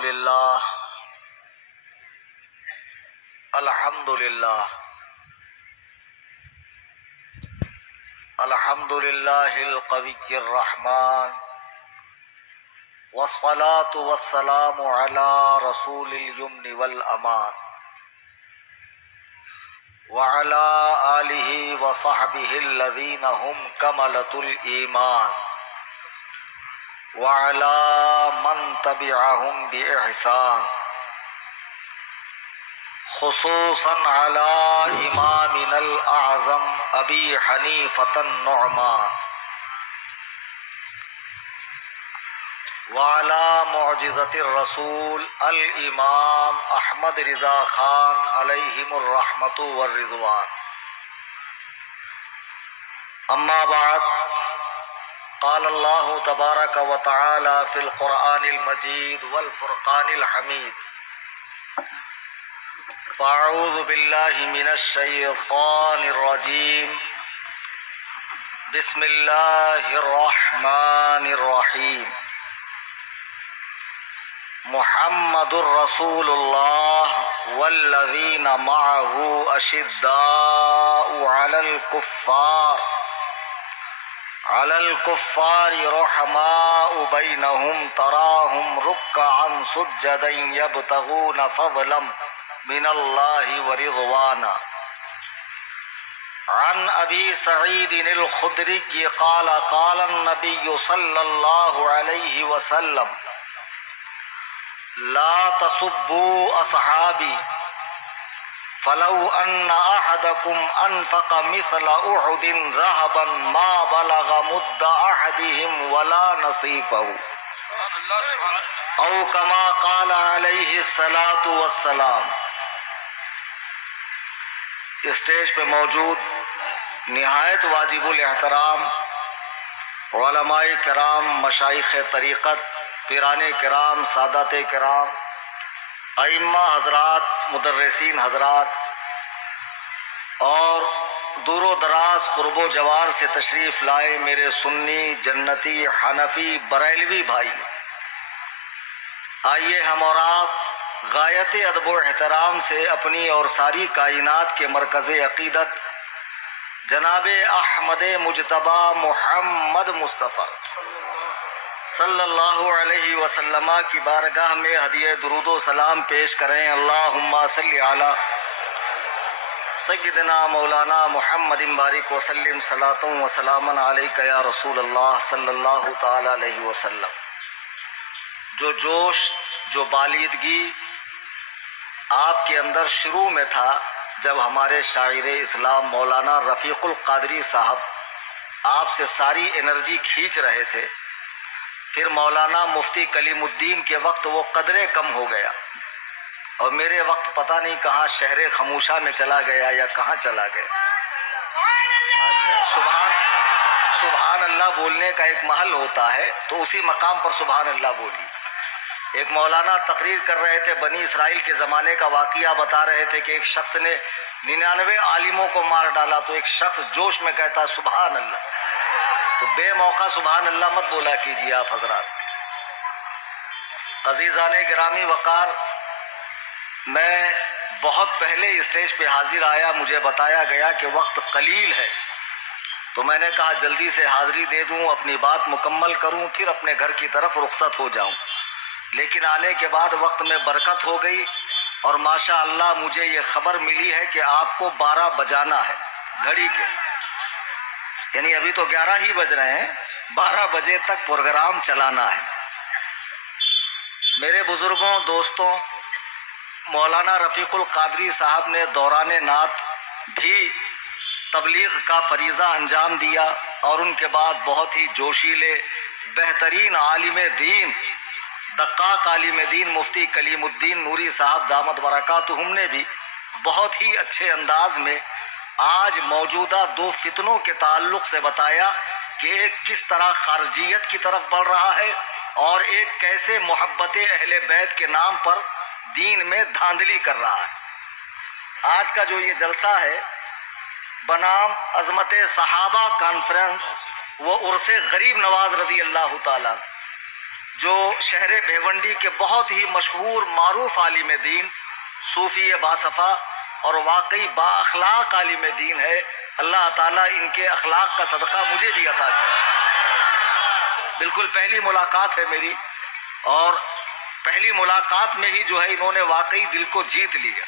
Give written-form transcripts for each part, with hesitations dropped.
لله الحمد لله الحمد لله القوي الرحمن والصلاة والسلام على رسول اليمن والأمان وعلى آله وصحبه الذين هم كملة الإيمان وعلى من تبعهم بإحسان خصوصا على إمامنا الأعظم أبي حنيفة النعمان وعلى معجزة الرسول الإمام أحمد رضا خان عليهم الرحمة والرضوان. أما بعد، قال الله تبارك وتعالى في القرآن المجيد والفرقان الحميد: فأعوذ بالله من الشيطان الرجيم بسم الله الرحمن الرحيم. محمد رسول الله والذين معه أشداء على الكفار رحماء بينهم تراهم ركعا سجدا يبتغون فضلا من الله ورضوانا. عن أبي سعيد الخدري قال قال النبي صلى الله عليه وسلم: لا تسبوا أصحابي فلو أن أحدكم أنفق مثل أحد ذهبا ما بلغ مد أحدهم ولا نصيفه أو كما قال عليه الصلاة والسلام. اسٹیج پہ موجود نہایت واجب الاحترام علماء کرام، مشائخ طریقت، پیران کرام، سادات کرام، ائمہ حضرات، مدرسین حضرات اور دور و دراز قرب و جوار سے تشریف لائے میرے سنی، جنتی، حنفی، بریلوی بھائی، آئیے ہم اور آپ غایت ادب و احترام سے اپنی اور ساری کائنات کے مرکز عقیدت جناب احمد مجتبی محمد مصطفیٰ صلی اللہ علیہ وسلم کی بارگاہ میں ہدیہ درود و سلام پیش کریں. اللہم صلی علی سیدنا مولانا محمد بارک وسلم صلاۃ و سلام علیک یا رسول اللہ صلی اللہ تعالی علیہ وسلم. جو جوش، جو بالیدگی آپ کے اندر شروع میں تھا جب ہمارے شاعر اسلام مولانا رفیق القادری صاحب آپ سے ساری انرجی کھینچ رہے تھے، پھر مولانا مفتی کلیم الدین کے وقت وہ قدرے کم ہو گیا اور میرے وقت پتہ نہیں کہاں شہر خموشہ میں چلا گیا یا کہاں چلا گیا. اچھا، سبحان اللہ بولنے کا ایک محل ہوتا ہے تو اسی مقام پر سبحان اللہ بولی. ایک مولانا تقریر کر رہے تھے، بنی اسرائیل کے زمانے کا واقعہ بتا رہے تھے کہ ایک شخص نے 99 عالموں کو مار ڈالا تو ایک شخص جوش میں کہتا سبحان اللہ. تو بے موقع سبحان اللہ مت بولا کیجیے آپ حضرات. عزیزان گرامی وقار، میں بہت پہلے اسٹیج پہ حاضر آیا، مجھے بتایا گیا کہ وقت قلیل ہے تو میں نے کہا جلدی سے حاضری دے دوں، اپنی بات مکمل کروں، پھر اپنے گھر کی طرف رخصت ہو جاؤں. لیکن آنے کے بعد وقت میں برکت ہو گئی اور ماشاء اللہ مجھے یہ خبر ملی ہے کہ آپ کو 12 بجانا ہے گھڑی کے، یعنی ابھی تو 11 ہی بج رہے ہیں، 12 بجے تک پروگرام چلانا ہے. میرے بزرگوں، دوستوں، مولانا رفیق القادری صاحب نے دوران نعت بھی تبلیغ کا فریضہ انجام دیا اور ان کے بعد بہت ہی جوشیلے بہترین عالم دین، دقاق عالم دین مفتی کلیم الدین نوری صاحب دامت برکاتہم نے بھی بہت ہی اچھے انداز میں آج موجودہ 2 فتنوں کے تعلق سے بتایا کہ ایک کس طرح خارجیت کی طرف بڑھ رہا ہے اور ایک کیسے محبت اہل بیت کے نام پر دین میں دھاندلی کر رہا ہے. آج کا جو یہ جلسہ ہے بنام عظمت صحابہ کانفرنس، وہ عرس غریب نواز رضی اللہ تعالیٰ. جو شہر بھیونڈی کے بہت ہی مشہور معروف عالم دین، صوفی باصفا اور واقعی با اخلاق عالم دین ہے، اللہ تعالیٰ ان کے اخلاق کا صدقہ مجھے بھی عطا کرے۔ بالکل پہلی ملاقات ہے میری، اور پہلی ملاقات میں ہی جو ہے انہوں نے واقعی دل کو جیت لیا۔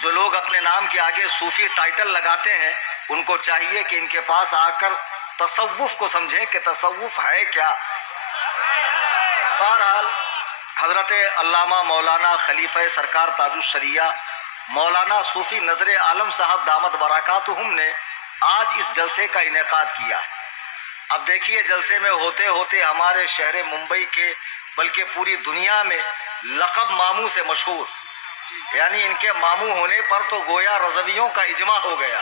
جو لوگ اپنے نام کے آگے صوفی ٹائٹل لگاتے ہیں ان کو چاہیے کہ ان کے پاس آ کر تصوف کو سمجھیں کہ تصوف ہے کیا۔ بہرحال حضرت علامہ مولانا خلیفہ سرکار تاج الشریعہ مولانا صوفی نظر عالم صاحب دامت برکاتہم نے آج اس جلسے کا انعقاد کیا ہے۔ اب دیکھیے جلسے میں ہوتے ہوتے ہمارے شہر ممبئی کے بلکہ پوری دنیا میں لقب ماموں سے مشہور، یعنی ان کے ماموں ہونے پر تو گویا رضویوں کا اجماع ہو گیا،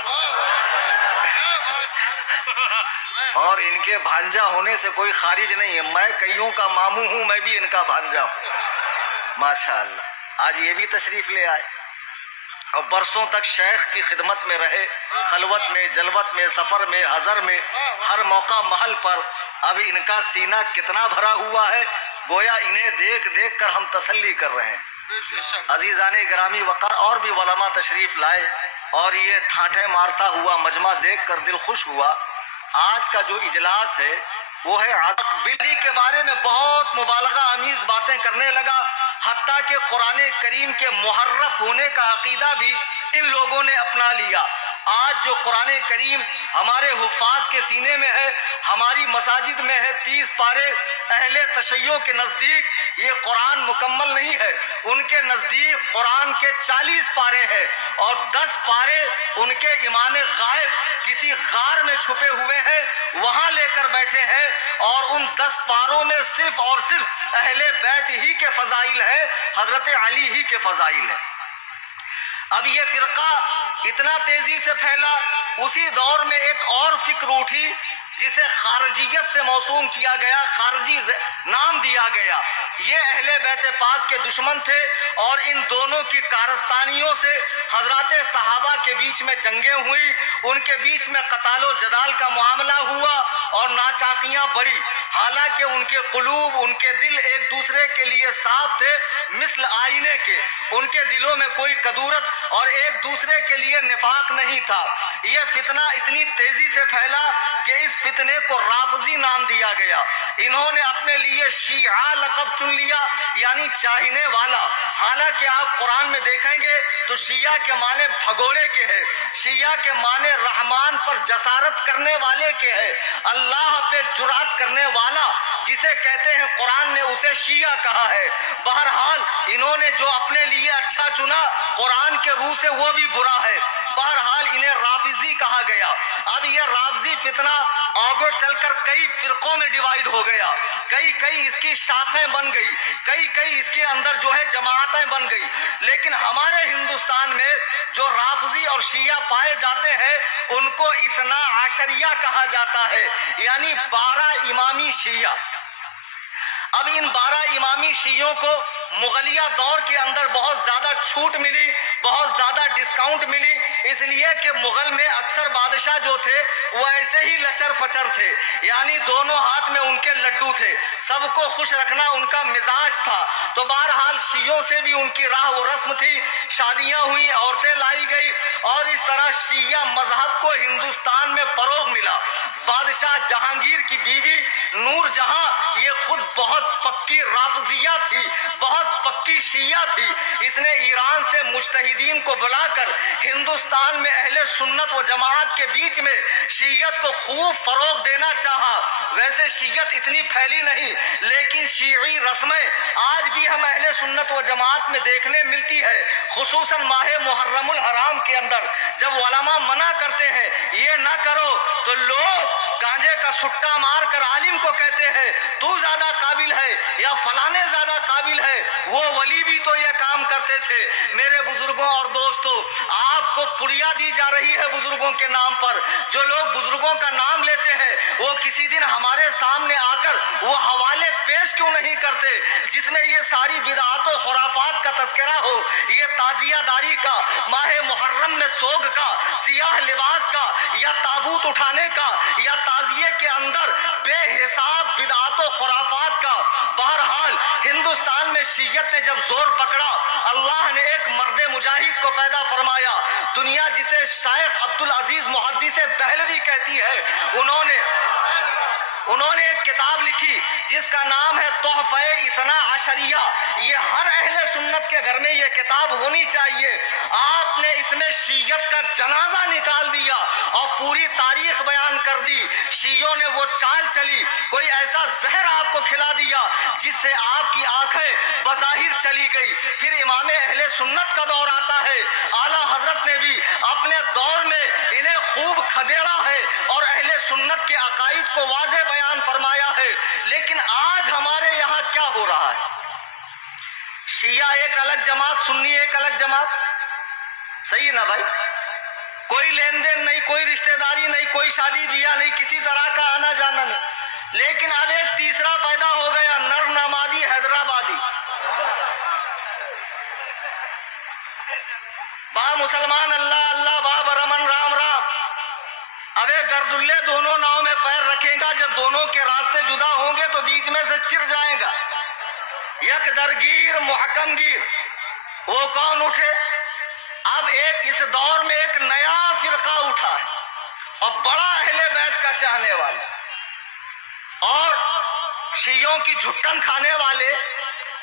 اور ان کے بھانجا ہونے سے کوئی خارج نہیں ہے۔ میں کئیوں کا ماموں ہوں، میں بھی ان کا بھانجا ہوں، ماشاءاللہ۔ آج یہ بھی تشریف لے آئے اور برسوں تک شیخ کی خدمت میں رہے، خلوت میں، جلوت میں، سفر میں، حضر میں، ہر موقع محل پر۔ اب ان کا سینہ کتنا بھرا ہوا ہے، گویا انہیں دیکھ دیکھ کر ہم تسلی کر رہے ہیں۔ عزیزان گرامی وقار اور بھی علماء تشریف لائے، اور یہ ٹھاٹھے مارتا ہوا مجمع دیکھ کر دل خوش ہوا۔ آج کا جو اجلاس ہے وہ ہے عتق بلی کے بارے میں بہت مبالغہ آمیز باتیں کرنے لگا، حتیٰ کہ قرآن کریم کے محرف ہونے کا عقیدہ بھی ان لوگوں نے اپنا لیا۔ آج جو قرآن کریم ہمارے حفاظ کے سینے میں ہے، ہماری مساجد میں ہے 30 پارے، اہل تشیع کے نزدیک یہ قرآن مکمل نہیں ہے، ان کے نزدیک قرآن کے 40 پارے ہیں، اور 10 پارے ان کے امام غائب کسی غار میں چھپے ہوئے ہیں، وہاں لے کر بیٹھے ہیں، اور ان 10 پاروں میں صرف اور صرف اہل بیت ہی کے فضائل ہیں، حضرت علی ہی کے فضائل ہیں۔ اب یہ فرقہ اتنا تیزی سے پھیلا، اسی دور میں ایک اور فکر اٹھی جسے خارجیت سے موسوم کیا گیا، خارجی نام دیا گیا۔ یہ اہل بیت پاک کے دشمن تھے، اور ان دونوں کی کارستانیوں سے حضرات صحابہ کے بیچ میں جنگیں ہوئی، ان کے بیچ میں قتال و جدال کا معاملہ ہوا، اور ناچاکیاں بڑھی۔ حالانکہ ان کے قلوب، ان کے دل ایک دوسرے کے لیے صاف تھے مثل آئینے کے، ان کے دلوں میں کوئی کدورت اور ایک دوسرے کے لیے نفاق نہیں تھا۔ یہ فتنہ اتنی تیزی سے پھیلا کہ اس فتنے کو رافضی نام دیا گیا۔ انہوں نے اپنے لیے شیعہ لقب چن لیا، یعنی چاہنے والا۔ حالانکہ آپ قرآن میں دیکھیں گے تو شیعہ کے معنی بھگوڑے کے ہیں، شیعہ کے معنی رحمان پر جسارت کرنے والے کے ہیں، اللہ پہ جرات کرنے والا جسے کہتے ہیں، قرآن نے اسے شیعہ کہا ہے۔ بہرحال انہوں نے جو اپنے لیے اچھا چنا، قرآن کے روح سے وہ بھی برا ہے، بہرحال انہیں رافضی کہا گیا۔ اب یہ رافضی فتنہ آگے چل کر کئی فرقوں میں ڈیوائیڈ ہو گیا، کئی اس کی شاخیں بن گئی، کئی اس کے اندر جو ہے جماعتیں بن گئی۔ لیکن ہمارے ہندوستان میں جو رافضی اور شیعہ پائے جاتے ہیں ان کو اثنا عشریہ کہا جاتا ہے، یعنی 12 امامی شیعہ۔ اب ان 12 امامی شیعوں کو مغلیہ دور کے اندر بہت زیادہ چھوٹ ملی، بہت زیادہ ڈسکاؤنٹ ملی، اس لیے کہ مغل میں اکثر بادشاہ جو تھے وہ ایسے ہی لچر پچر تھے، یعنی دونوں ہاتھ میں ان کے لڈو تھے، سب کو خوش رکھنا ان کا مزاج تھا۔ تو بہرحال شیعوں سے بھی ان کی راہ و رسم تھی، شادیاں ہوئی، عورتیں لائی گئی، اور اس طرح شیعہ مذہب کو ہندوستان میں فروغ ملا۔ بادشاہ جہانگیر کی بیوی نور جہاں یہ خود بہت پکی رافضیہ تھی، بہت پکی شیعہ تھی۔ اس نے ایران سے مجتہدین کو بلا کر ہندوستان میں اہل سنت و جماعت کے بیچ میں شیعت کو خوب فروغ دینا چاہا۔ ویسے شیعت اتنی پھیلی نہیں، لیکن شیعی رسمیں آج بھی ہم اہل سنت و جماعت میں دیکھنے ملتی ہے، خصوصاً ماہ محرم الحرام کے اندر جب علماء منع کرتے ہیں یہ نہ کرو تو لوگ گانجے کا سٹا مار کر عالم کو کہتے ہیں تو زیادہ قابل ہے یا فلانے زیادہ قابل ہے، وہ ولی بھی تو یہ کام کرتے تھے۔ میرے بزرگوں اور دوستوں، آپ کو پڑیا دی جا رہی ہے بزرگوں کے نام پر۔ جو لوگ بزرگوں کا نام لیتے ہیں وہ کسی دن ہمارے سامنے آ کر وہ حوالے پیش کیوں نہیں کرتے جس میں یہ ساری بدعات و خرافات کا تذکرہ ہو، یہ تعزیہ داری کا، ماہ محرم میں سوگ کا، سیاہ لباس کا، یا تابوت اٹھانے کا، یا تعزیے کے اندر بے حساب بدعات و خرافات کا۔ بہرحال ہندوستان میں شیعت نے جب زور پکڑا، اللہ نے ایک مرد مجاہد کو پیدا فرمایا، دنیا جسے شیخ عبدالعزیز محدث دہلوی کہتی ہے، انہوں نے ایک کتاب لکھی جس کا نام ہے تحفہ اثنا عشریہ۔ یہ ہر اہل سنت کے گھر میں یہ کتاب ہونی چاہیے۔ آپ نے اس میں شیعت کا جنازہ نکال دیا اور پوری تاریخ بیان کر دی۔ شیعوں نے وہ چال چلی، کوئی ایسا زہر آپ کو کھلا دیا جس سے آپ کی آنکھیں بظاہر چلی گئی۔ پھر امام اہل سنت کا دور آتا ہے، اعلیٰ حضرت نے بھی اپنے دور میں انہیں خوب کھدیڑا ہے اور اہل سنت کے عقائد کو واضح بیان فرمایا ہے۔ لیکن آج ہمارے یہاں کیا ہو رہا ہے؟ شیعہ ایک الگ جماعت، سنی ایک الگ جماعت، صحیح نا بھائی؟ کوئی لین دین نہیں، کوئی رشتہ داری نہیں، کوئی شادی بیاہ نہیں، کسی طرح کا آنا جانا نہیں۔ لیکن اب ایک تیسرا پیدا ہو گیا، نر نمادی حیدرآبادی۔ با مسلمان اللہ اللہ، با برمن رام رام۔ اب ایک گردلے دونوں ناؤں میں پیر رکھے گا، جب دونوں کے راستے جدا ہوں گے تو بیچ میں سے چر جائیں گا۔ یک درگیر محکم گیر، وہ کون اٹھے؟ اب ایک اس دور میں ایک نیا فرقہ اٹھا ہے اور بڑا اہل بیت کا چاہنے والا، اور شیعوں کی جھٹن کھانے والے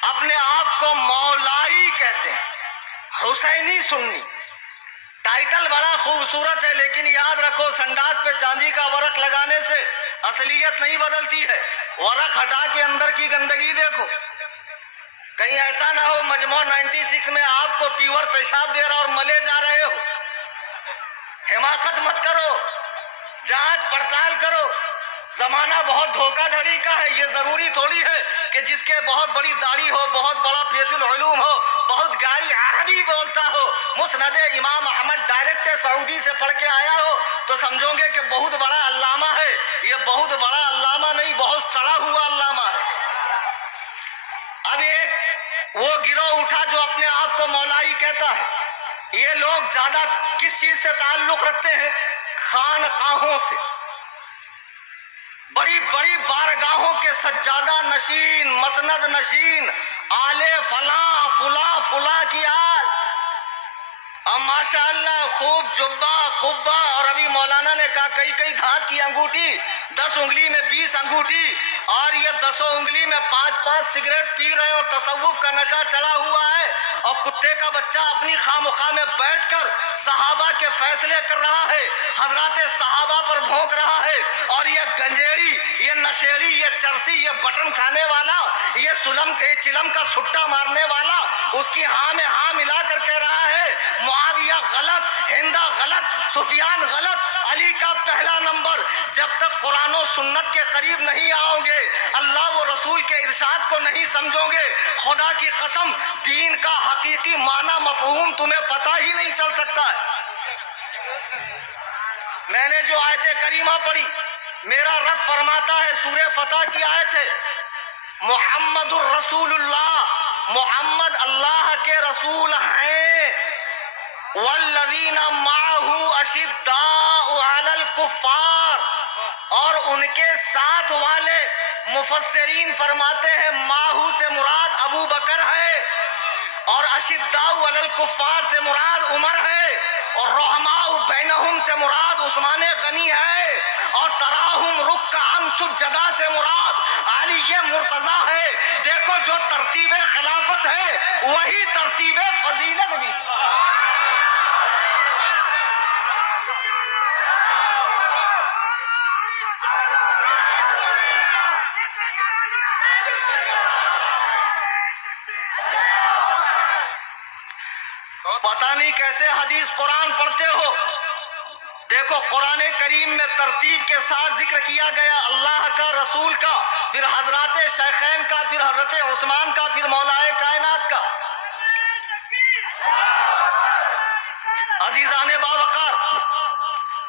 اپنے آپ کو مولائی کہتے ہیں، حسینی سنی۔ ٹائٹل بڑا خوبصورت ہے، لیکن یاد رکھو سنڈاس پہ چاندی کا ورق لگانے سے اصلیت نہیں بدلتی ہے۔ ورق ہٹا کے اندر کی گندگی دیکھو، کہیں ایسا نہ ہو مجموع 96 میں آپ کو پیور پیشاب دے رہا اور ملے جا رہے ہو۔ حماقت مت کرو، جانچ پڑتال کرو۔ زمانہ بہت دھوکہ دھڑی کا ہے، یہ ضروری تھوڑی ہے کہ جس کے بہت بڑی داڑھی ہو، بہت بڑا پیش العلوم ہو، بہت گاڑی عربی بولتا ہو، مسند امام احمد ڈائریکٹ سعودی سے پڑھ کے آیا ہو، تو سمجھو گے کہ بہت بڑا علامہ ہے۔ یہ بہت بڑا علامہ نہیں، بہت سڑا ہوا علامہ ہے۔ اب ایک وہ گروہ اٹھا جو اپنے آپ کو مولائی کہتا ہے۔ یہ لوگ زیادہ کس چیز سے تعلق رکھتے ہیں؟ خانقاہوں سے، بڑی بڑی بارگاہوں کے سجادہ نشین، مسند نشین، آل فلاں فلاں فلاں کی آل، اور ماشاءاللہ خوب جبہ قبہ، اور ابھی مولانا نے کہا کئی کئی دھات کی انگوٹھی، 10 انگلی میں 20 انگوٹھی، اور یہ 10 انگلی میں 5 سگریٹ پی رہے ہیں، اور تصوف کا نشہ چڑھا ہوا ہے، اور کتے کا بچہ اپنی خامخواہ میں بیٹھ کر صحابہ کے فیصلے کر رہا ہے، حضرات صحابہ پر بھونک رہا ہے، اور یہ گنجیڑی، یہ نشیڑی، یہ چرسی، یہ بٹن کھانے والا، یہ سلم کے چلم کا سٹا مارنے والا اس کی ہاں میں ہاں ملا کر کہہ رہا ہے معاویہ غلط، ہندا غلط، سفیان غلط، علی کا پہلا نمبر۔ جب تک قرآن و سنت کے قریب نہیں آؤ گے، اللہ و رسول کے ارشاد کو نہیں سمجھو گے، خدا کی قسم دین کا حقیقی معنی مفہوم تمہیں پتہ ہی نہیں چل سکتا ہے۔ میں نے جو آیت کریمہ پڑھی، میرا رب فرماتا ہے، سورہ فتح کی آیت ہے، محمد الرسول اللہ، محمد اللہ کے رسول ہیں، والذین معہ اشداء علی الکفار، اور ان کے ساتھ والے، مفسرین فرماتے ہیں معہ سے مراد ابو بکر ہے، اور اشداء علی الکفار سے مراد عمر ہے، اور رحماء بینہم سے مراد عثمان غنی ہے، اور تراہم رکعا سجدا سے مراد علی مرتضی ہے۔ دیکھو جو ترتیب خلافت ہے وہی ترتیب فضیلت بھی۔ پتہ نہیں کیسے حدیث قرآن پڑھتے ہو، دیکھو قرآن کریم میں ترتیب کے ساتھ ذکر کیا گیا اللہ کا، رسول کا، پھر حضرات شیخین کا، پھر حضرت عثمان کا، پھر مولائے کائنات کا۔ عزیزان باوقار،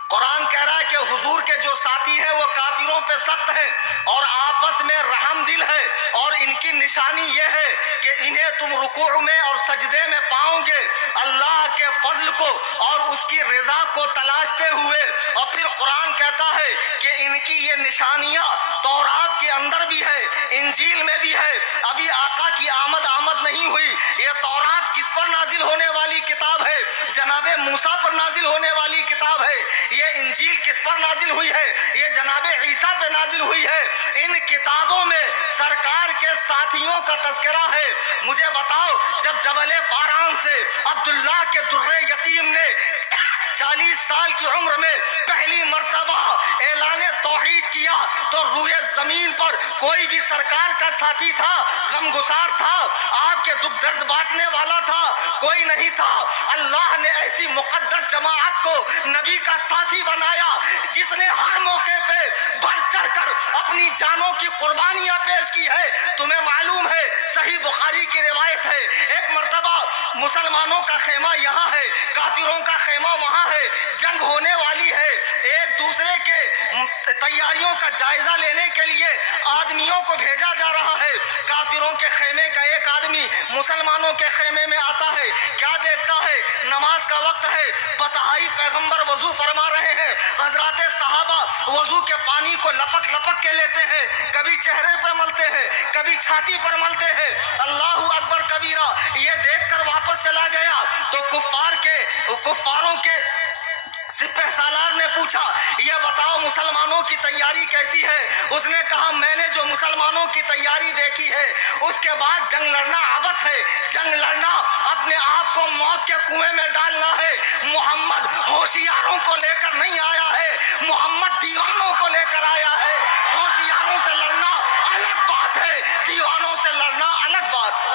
قرآن کہہ رہا ہے کہ حضور کے جو ساتھی ہیں وہ کافروں پہ سخت ہیں اور آپس میں رحم دل ہے، اور ان کی نشانی یہ ہے کہ انہیں تم رکوع میں اور سجدے میں پاؤ گے اللہ کے فضل کو اور اس کی رضا کو تلاشتے ہوئے۔ اور پھر قرآن کہتا ہے کہ ان کی یہ نشانیاں تورات کے اندر بھی ہے، انجیل میں بھی ہے۔ ابھی آقا کی آمد نہیں ہوئی۔ یہ تورات کس پر نازل ہونے والی کتاب ہے؟ جناب موسیٰ پر نازل ہونے والی کتاب ہے۔ یہ انجیل کس پر نازل ہوئی ہے؟ یہ جناب عیسیٰ پہ نازل ہوئی ہے۔ ان کتابوں میں سرکار کے ساتھیوں کا تذکرہ ہے۔ مجھے بتاؤ، جب جبل پاران سے عبداللہ کے در یتیم نے 40 سال کی عمر میں پہلی مرتبہ اعلان توحید کیا تو روئے زمین پر کوئی بھی سرکار کا ساتھی تھا؟ غمگسار تھا؟ آپ کے دکھ درد بانٹنے والا تھا؟ کوئی نہیں تھا۔ اللہ نے ایسی مقدس جماعت کو نبی کا ساتھی بنایا جس نے ہر موقع پہ بڑھ چڑھ کر اپنی جانوں کی قربانیاں پیش کی ہے۔ تمہیں معلوم ہے، صحیح بخاری کی روایت ہے، ایک مرتبہ مسلمانوں کا خیمہ یہاں ہے، کافروں کا خیمہ وہاں ہے، جنگ ہونے والی ہے۔ ایک دوسرے کے تیاریوں کا جائزہ لینے کے لیے آدمیوں کو بھیجا جا رہا ہے۔ کافروں کے خیمے کا ایک آدمی مسلمانوں کے خیمے میں آتا ہے، کیا دیکھتا ہے؟ نماز کا وقت ہے، بتہائی پیغمبر وضو فرما رہے ہیں۔ حضرات صحابہ وضو کے پانی کو لپک لپک کے لیتے ہیں، کبھی چہرے پہ ملتے ہیں، کبھی چھاتی پر ملتے ہیں۔ اللہ اکبر کبیرہ، یہ دیکھ کر واپس چلا گیا تو کفاروں کے سپہ سالار نے پوچھا، یہ بتاؤ مسلمانوں کی تیاری کیسی ہے؟ اس نے کہا، میں نے جو مسلمانوں کی تیاری دیکھی ہے اس کے بعد جنگ لڑنا عبث ہے، جنگ لڑنا اپنے آپ کو موت کے کنویں میں ڈالنا ہے۔ محمد ہوشیاروں کو لے کر نہیں آیا ہے، محمد دیوانوں کو لے کر آیا ہے۔ ہوشیاروں سے لڑنا الگ بات ہے، دیوانوں سے لڑنا الگ بات ہے۔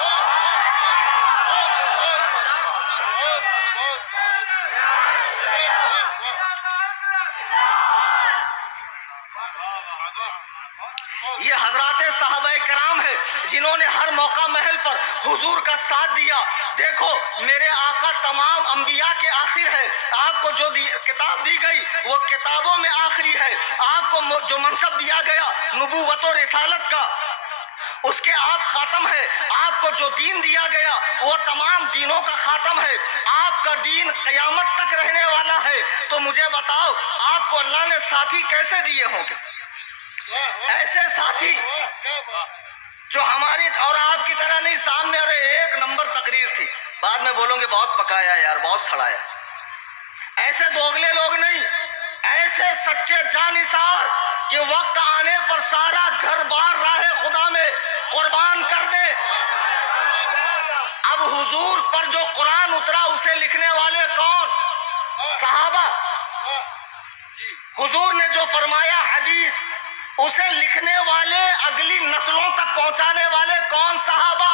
یہ حضرات صحابہ کرام ہے جنہوں نے ہر موقع محل پر حضور کا ساتھ دیا۔ دیکھو، میرے آقا تمام انبیاء کے آخر ہے، آپ کو جو کتاب دی گئی وہ کتابوں میں آخری ہے، آپ کو جو منصب دیا گیا نبوت و رسالت کا اس کے آپ خاتم ہے، آپ کو جو دین دیا گیا وہ تمام دینوں کا خاتم ہے، آپ کا دین قیامت تک رہنے والا ہے۔ تو مجھے بتاؤ، آپ کو اللہ نے ساتھی کیسے دیے ہوں گے؟ ایسے ساتھی جو ہماری اور آپ کی طرح نہیں، سامنے ارے ایک نمبر تقریر تھی، بعد میں بولوں گے بہت پکایا یار، بہت سڑایا۔ ایسے دوگلے لوگ نہیں، ایسے سچے جانثار کہ وقت آنے پر سارا گھر بار راہ خدا میں قربان کر دے۔ اب حضور پر جو قرآن اترا اسے لکھنے والے کون؟ صحابہ۔ حضور نے جو فرمایا حدیث اسے لکھنے والے، اگلی نسلوں تک پہنچانے والے کون؟ صحابہ۔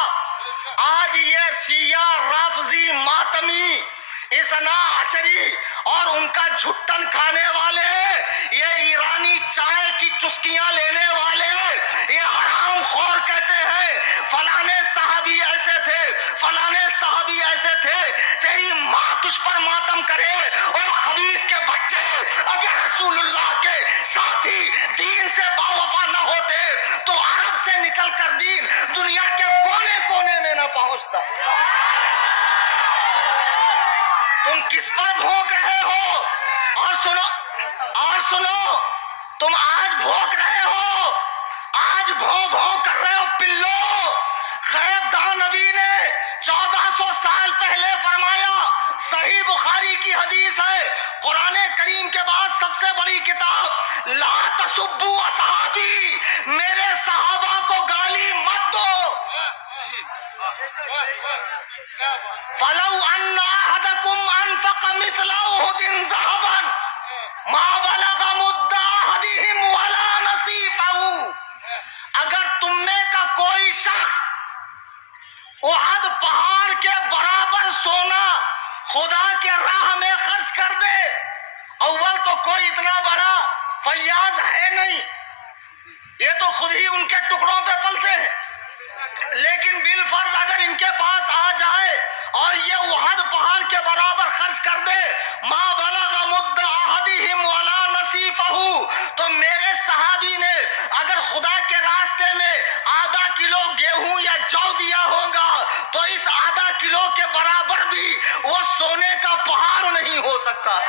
آج یہ شیعہ، رافضی، ماتمی، اثنا عشری اور ان کا جھٹن کھانے والے، یہ ایرانی چائے کی چسکیاں لینے والے، یہ حرام خور کہتے ہیں فلانے صحابی ایسے تھے، فلانے صحابی ایسے تھے۔ تیری ماں تجھ پر ماتم کرے اور خبیث کے بچے، اگر رسول اللہ کے ساتھی دین سے باوفا نہ ہوتے تو عرب سے نکل کر دین دنیا کے کونے کونے میں نہ پہنچتا۔ تم کس پر بھونک رہے ہو؟ اور سنو، تم آج بھونک رہے ہو، آج بھوں کر رہے ہو پلو۔ غیب دان نبی نے 1400 سال پہلے فرمایا، صحیح بخاری کی حدیث ہے، قرآن کریم کے بعد سب سے بڑی کتاب، لا تسبوا اصحابی، میرے صحابہ کو گالی مت دو۔ فَلَوْ أَنَّ أَحَدَكُمْ أَنفَقَ مِثْلَ أُحُدٍ ذَهَبًا مَا بَلَغَ مُدَّ أَحَدِهِمْ وَلَا نَصِيفَهُ، اگر تم میں کا کوئی شخص احد پہاڑ کے برابر سونا خدا کے راہ میں خرچ کر دے، اول تو کوئی اتنا بڑا فیاض ہے نہیں، یہ تو خود ہی ان کے ٹکڑوں پہ پلتے ہیں، لیکن بالفرض اگر ان کے پاس آ جائے اور یہ احد پہاڑ کے برابر خرچ کر دے، ما بلغ مد احدہم وصیفہ، تو میرے صحابی نے اگر خدا کے راستے میں آدھا کلو گیہوں یا جو دیا ہوگا تو اس آدھا کلو کے برابر بھی وہ سونے کا پہاڑ نہیں ہو سکتا۔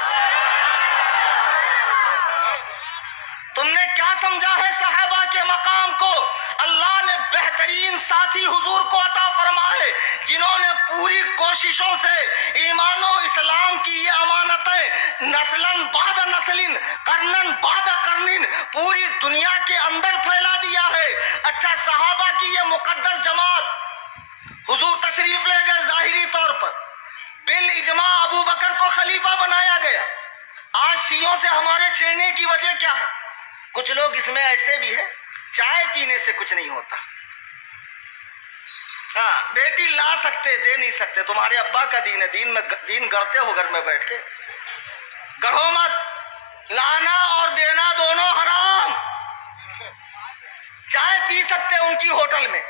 تم نے کیا سمجھا ہے صحابہ کے مقام کو؟ اللہ نے بہترین ساتھی حضور کو عطا فرمائے جنہوں نے پوری کوششوں سے ایمان و اسلام کی یہ امانتیں نسلاً بعد نسلن قرنن بعد قرنن پوری دنیا کے اندر پھیلا دیا ہے۔ اچھا، صحابہ کی یہ مقدس جماعت، حضور تشریف لے گئے ظاہری طور پر، بالاجماع ابو بکر کو خلیفہ بنایا گیا۔ آج شیعوں سے ہمارے چڑھنے کی وجہ کیا ہے؟ کچھ لوگ اس میں ایسے بھی ہیں، چائے پینے سے کچھ نہیں ہوتا۔ ہاں، بیٹی لا سکتے دے نہیں سکتے، تمہارے ابا کا دین ہے، دین گڑھتے ہو گھر میں بیٹھ کے، گڑھو مت، لانا اور دینا دونوں حرام۔ چائے پی سکتے ان کی ہوٹل میں،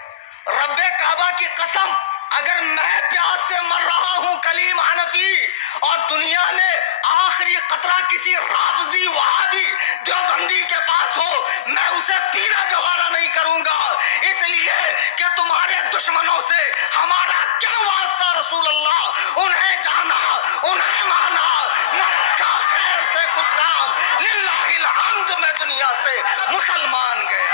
رب کعبہ کی قسم اگر میں پیاس سے مر رہا ہوں کلیم حنفی اور دنیا میں آخری قطرہ کسی رافضی وہابی دیوبندی کے پاس ہو، میں اسے پینا گوارا نہیں کروں گا، اس لیے کہ تمہارے دشمنوں سے ہمارا کیا واسطہ رسول اللہ، انہیں جانا انہیں مانا، نہ رکھا خیر سے کچھ کام، للہ الحمد میں دنیا سے مسلمان گیا۔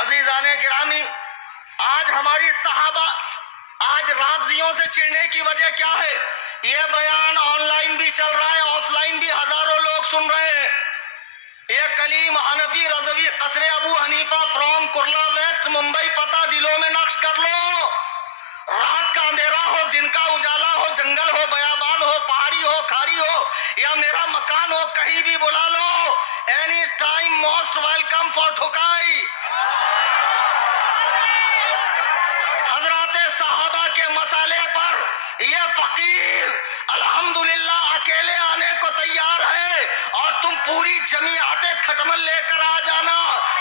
عزیزان گرامی، آج ہماری صحابہ، آج رافضیوں سے چڑھنے کی وجہ کیا ہے؟ یہ بیان آن لائن بھی چل رہا ہے، آف لائن بھی ہزاروں لوگ سن رہے ہیں۔ یہ کلیم حنفی رضوی قصر ابو حنیفہ فرام کرلا ویسٹ ممبئی، پتہ دلوں میں نقش کر لو۔ رات کا اندھیرا ہو، دن کا اجالا ہو، جنگل ہو، بیابان ہو، پہاڑی ہو، کھاڑی ہو یا میرا مکان ہو، کہیں بھی بلا لو، any time most welcome for ٹھکائی۔ حضرات صحابہ کے مسئلے پر یہ فقیر الحمدللہ اکیلے آنے کو تیار ہے، اور تم پوری جماعت کھٹمل لے کر آ جانا،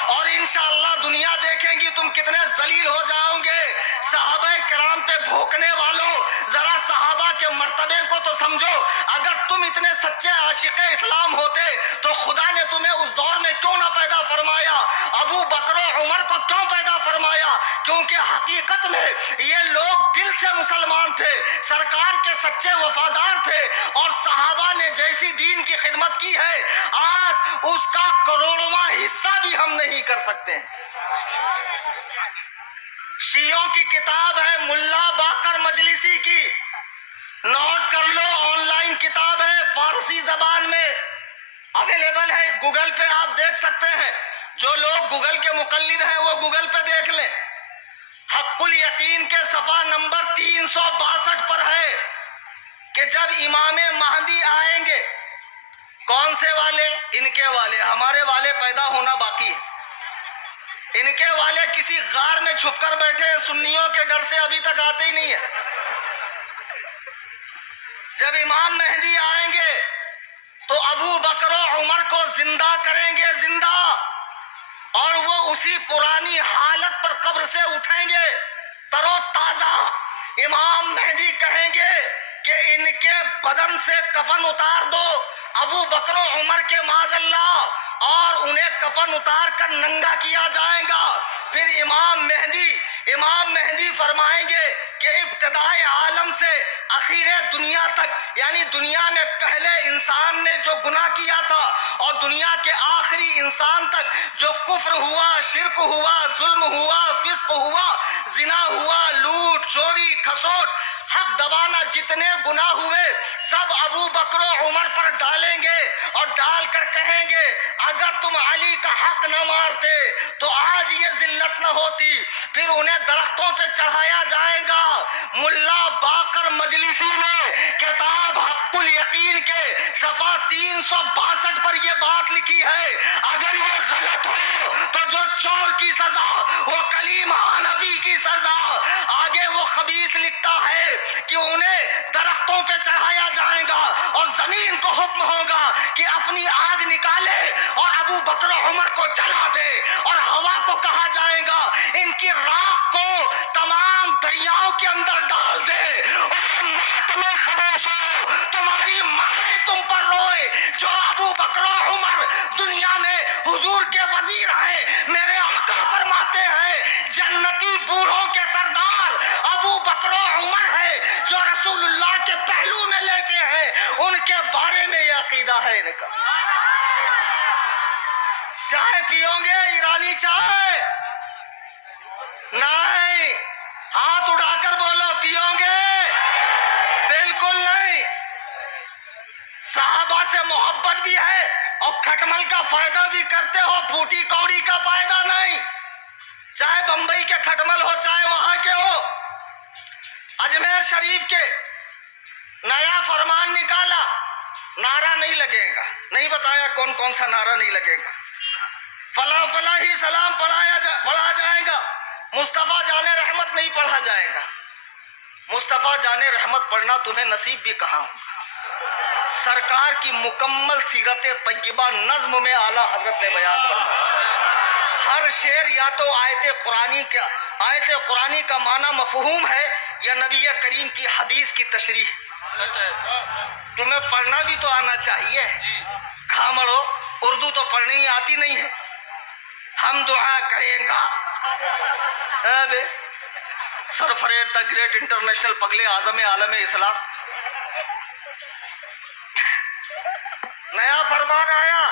اور انشاءاللہ دنیا دیکھیں گی تم کتنے ذلیل ہو جاؤ گے۔ صحابہ کرام پہ بھوکنے والوں، ذرا صحابہ کے مرتبے کو تو سمجھو۔ اگر تم اتنے سچے عاشق اسلام ہوتے تو خدا نے تمہیں اس دور میں کیوں نہ پیدا فرمایا، ابو بکر و عمر کو کیوں پیدا فرمایا؟ کیونکہ حقیقت میں یہ لوگ دل سے مسلمان تھے، سرکار کے سچے وفادار تھے، اور صحابہ نے جیسی دین کی خدمت کی ہے آج اس کا کروڑواں حصہ بھی ہم نہیں کر سکتے۔ شیعوں کی کتاب ہے ملا باقر مجلسی کی، نوٹ کر لو، آن لائن کتاب ہے، فارسی زبان میں اویلیبل ہے، گوگل پہ آپ دیکھ سکتے ہیں۔ جو لوگ گوگل کے مقلد ہیں وہ گوگل پہ دیکھ لیں۔ حق الیقین کے صفحہ نمبر 362 پر ہے کہ جب امام مہدی آئیں گے، کون سے والے؟ ان کے والے، ہمارے والے پیدا ہونا باقی ہے۔ ان کے والے کسی غار میں چھپ کر بیٹھے ہیں، سنیوں کے ڈر سے ابھی تک آتے ہی نہیں ہیں۔ جب امام مہدی آئیں گے تو ابو بکر و عمر کو زندہ کریں گے، زندہ، اور وہ اسی پرانی حالت پر قبر سے اٹھیں گے، تر و تازہ۔ امام مہدی کہیں گے کہ ان کے بدن سے کفن اتار دو، ابو بکر و عمر کے معاذ اللہ، اور انہیں کفن اتار کر ننگا کیا جائے گا۔ پھر امام مہدی فرمائیں گے کہ ابتدائے عالم سے اخیر دنیا تک، یعنی دنیا میں پہلے انسان نے جو گناہ کیا تھا اور دنیا کے آخری انسان تک جو کفر ہوا، شرک ہوا، ظلم ہوا، فسق ہوا، زنا ہوا، لوٹ، چوری، کھسوٹ، حق دبانا، جتنے گناہ ہوئے سب ابو بکر و عمر پر ڈالیں گے، اور ڈال کر کہیں گے اگر تم علی کا حق نہ مارتے تو آج یہ ذلت نہ ہوتی۔ پھر انہیں درختوں پہ چڑھایا جائے گا۔ ملا باقر مجلسی نے کتاب حق الیقین کے صفحہ 362 پر یہ بات لکھی ہے، اگر یہ غلط ہو تو جو چور کی سزا، وہ کلیم حنفی کی سزا۔ آگے وہ خبیث لکھتا ہے کہ انہیں درختوں پہ چڑھایا جائے گا اور زمین کو حکم ہوگا کہ اپنی آگ نکالے اور ابو بکر و عمر کو جلا دے، اور ہوا کو کہا جائے گا ان کی راکھ کو تمام دریاؤں کے اندر ڈال دے، اور ماتم خبیثو، تمہاری مائیں تم پر روئے جو ابو بکر و عمر دنیا میں حضور کے وزیر ہیں۔ میرے آقا فرماتے ہیں جنتی بوڑھوں کے سردار ابو بکر و عمر ہے جو رسول اللہ کے پہلو میں لیٹے ہیں، ان کے بارے میں یہ عقیدہ ہے ان کا۔ چائے پیو گے ایرانی چائے؟ نہیں، ہاتھ اٹھا کر بولو پیو گے؟ بالکل نہیں۔ صحابہ سے محبت بھی ہے اور کھٹمل کا فائدہ بھی کرتے ہو، پھوٹی کوڑی کا فائدہ نہیں، چاہے بمبئی کے کھٹمل ہو چاہے وہاں کے ہو۔ اجمیر شریف کے نیا فرمان نکالا، نعرہ نہیں لگے گا، نہیں بتایا کون کون سا نعرہ نہیں لگے گا، فلاں فلاں ہی سلام پڑھا جائے گا، مصطفیٰ جان رحمت نہیں پڑھا جائے گا۔ مصطفیٰ جان رحمت پڑھنا تمہیں نصیب بھی کہاں ہو؟ سرکار کی مکمل سیرت طیبہ نظم میں اعلیٰ حضرت نے بیان فرمایا۔ ہر شعر یا تو آیت قرآنی کا معنی مفہوم ہے یا نبی کریم کی حدیث کی تشریح۔ تمہیں پڑھنا بھی تو آنا چاہیے، کھامڑو اردو تو پڑھنی آتی نہیں ہے۔ ہم دعا کریں گا سرفریٹ دا گریٹ انٹرنیشنل پگلے اعظم عالم اسلام، نیا فرمان آیا،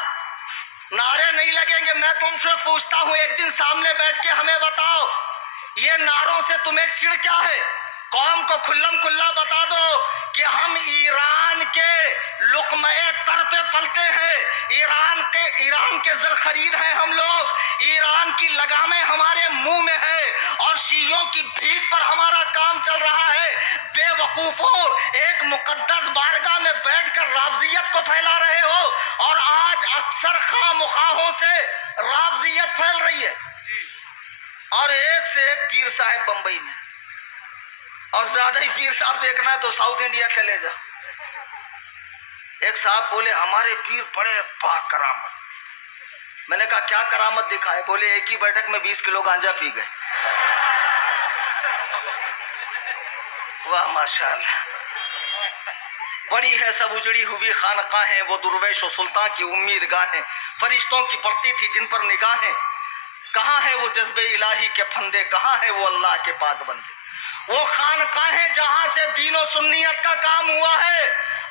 نعرے نہیں لگیں گے۔ میں تم سے پوچھتا ہوں ایک دن سامنے بیٹھ کے ہمیں بتاؤ یہ نعروں سے تمہیں چڑ کیا ہے؟ قوم کو کھلم کھلا بتا دو کہ ہم ایران کے لقمہ تر پہ پلتے ہیں، ایران کے زر خرید ہیں ہم لوگ، ایران کی لگامیں ہمارے منہ میں ہے اور شیعوں کی بھیک پر ہمارا کام چل رہا ہے۔ بے وقوفوں، ایک مقدس بارگاہ میں بیٹھ کر رافضیت کو پھیلا رہے ہو، اور آج اکثر خواہ مخواہوں سے رافضیت پھیل رہی ہے، اور ایک سے ایک پیر صاحب بمبئی میں، اور زیادہ ہی پیر صاحب دیکھنا ہے تو ساؤتھ انڈیا چلے جا۔ ایک صاحب بولے ہمارے پیر بڑے با کرامت۔ میں نے کہا کیا کرامت دکھائے؟ بولے ایک ہی بیٹھک میں 20 کلو گانجا پی گئے۔ واہ ماشاءاللہ، بڑی ہے سب اجڑی ہوئی خانقاہیں، وہ درویش و سلطان کی امید گاہیں، فرشتوں کی پڑتی تھی جن پر نگاہیں، کہاں ہے وہ جذب الہی کے پھندے، کہاں ہے وہ اللہ کے پاک بندے؟ وہ خانقاہیں جہاں سے دین و سنیت کا کام ہوا ہے،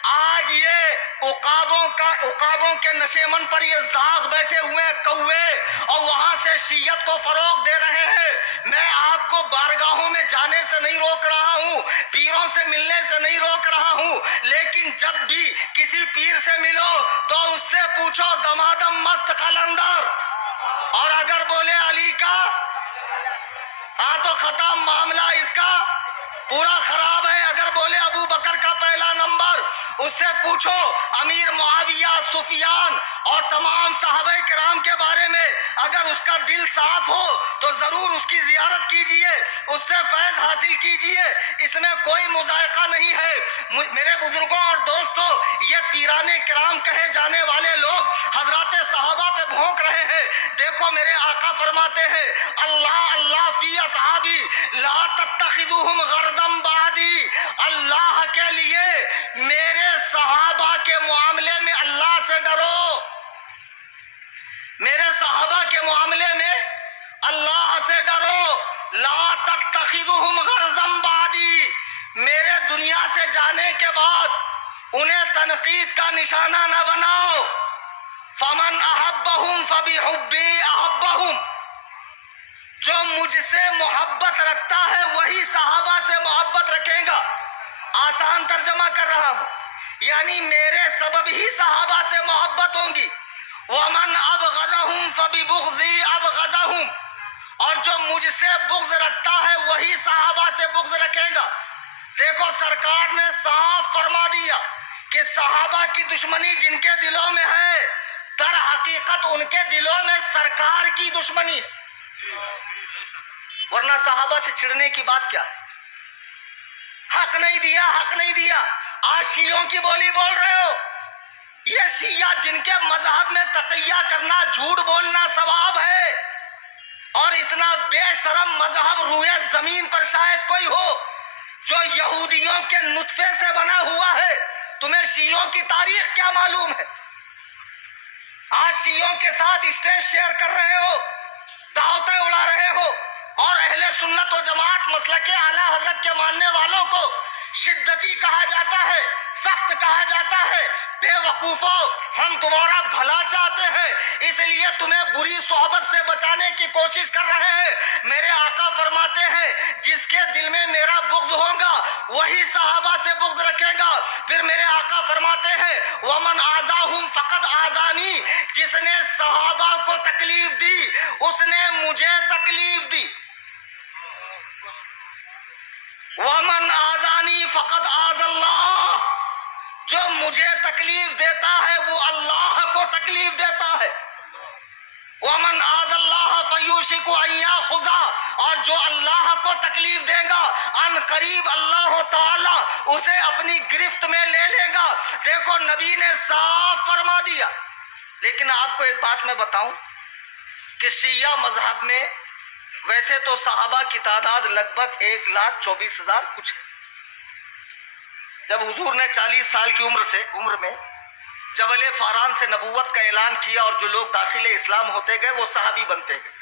آج یہ عقابوں کے نشیمن پر یہ زاغ بیٹھے ہوئے کوے اور وہاں سے شیعت کو فروغ دے رہے ہیں۔ میں آپ کو بارگاہوں میں جانے سے نہیں روک رہا ہوں، پیروں سے ملنے سے نہیں روک رہا ہوں، لیکن جب بھی کسی پیر سے ملو تو اس سے پوچھو دمادم مست قلندر، اور اگر بولے علی کا ہاں تو ختم، معاملہ اس کا پورا خراب ہے۔ اگر بولے ابو بکر کا پہلا نمبر، اس سے پوچھو امیر معاویہ، سفیان اور تمام صحابہ کرام کے بارے میں، اگر اس کا دل صاف ہو تو ضرور اس کی زیارت کیجئے، اس سے فیض حاصل کیجئے، اس میں کوئی مذائقہ نہیں ہے۔ میرے بزرگوں اور دوستوں، یہ پیران کرام کہے جانے والے لوگ حضرات صحابہ پہ بھونک رہے ہیں۔ دیکھو میرے آقا فرماتے ہیں اللہ اللہ فی اصحابی لا تتخذوہم غردم بعدی، اللہ کے لیے میرے صحابہ کے معاملے میں اللہ سے ڈرو، میرے صحابہ کے معاملے میں اللہ سے ڈرو۔ لا تتخذوہم غردم بعدی، میرے دنیا سے جانے کے بعد انہیں تنقید کا نشانہ نہ بناؤ۔ فمن احبہم فبحبی احبہم، جو مجھ سے محبت رکھتا ہے وہی صحابہ سے محبت رکھے گا۔ آسان ترجمہ کر رہا ہوں، یعنی میرے سبب ہی صحابہ سے محبت ہوگی۔ ومن ابغضہم فببغضی ابغضہم، اور جو مجھ سے بغض رکھتا ہے وہی صحابہ سے بغض رکھے گا۔ دیکھو سرکار نے صاف فرما دیا کہ صحابہ کی دشمنی جن کے دلوں میں ہے، در حقیقت ان کے دلوں میں سرکار کی دشمنی ہے۔ ورنہ صحابہ سے چڑھنے کی بات کیا ہے؟ حق نہیں دیا، حق نہیں دیا. آج شیعوں کی بولی بول رہے ہو. یہ شیعہ جن کے مذہب میں تقیہ کرنا، جھوٹ بولنا ثواب ہے، اور اتنا بے شرم مذہب روئے زمین پر شاید کوئی ہو جو یہودیوں کے نطفے سے بنا ہوا ہے. تمہیں شیعوں کی تاریخ کیا معلوم ہے؟ آج شیعوں کے ساتھ اسٹیج شیئر کر رہے ہو، دعوتیں اڑا رہے ہو، اور اہل سنت و جماعت مسلک اعلیٰ حضرت کے ماننے والوں کو شدتی کہا جاتا ہے، سخت کہا جاتا ہے. بے وقوفو، ہم تمہارا بھلا چاہتے ہیں، اس لیے تمہیں بری صحبت سے بچانے کی کوشش کر رہے ہیں. میرے آقا فرماتے ہیں جس کے دل میں میرا بغض ہوگا وہی صحابہ سے بغض رکھے گا. پھر میرے آقا فرماتے ہیں ومن آذاہم فقد آذانی، جس نے صحابہ کو تکلیف دی اس نے مجھے تکلیف دی. ومن آذانی فقد آذ اللہ، جو مجھے تکلیف دیتا ہے وہ اللہ کو تکلیف دیتا ہے. ومن آذ اللہ فیوشک ان یاخذ، اور جو اللہ کو تکلیف دے گا ان قریب اللہ تعالی اسے اپنی گرفت میں لے لے گا. دیکھو نبی نے صاف فرما دیا. لیکن آپ کو ایک بات میں بتاؤں کہ شیعہ مذہب میں ویسے تو صحابہ کی تعداد لگ بھگ 1,24,000 کچھ ہے. جب حضور نے 40 سال کی عمر میں جبل فاران سے نبوت کا اعلان کیا اور جو لوگ داخل اسلام ہوتے گئے وہ صحابی بنتے گئے.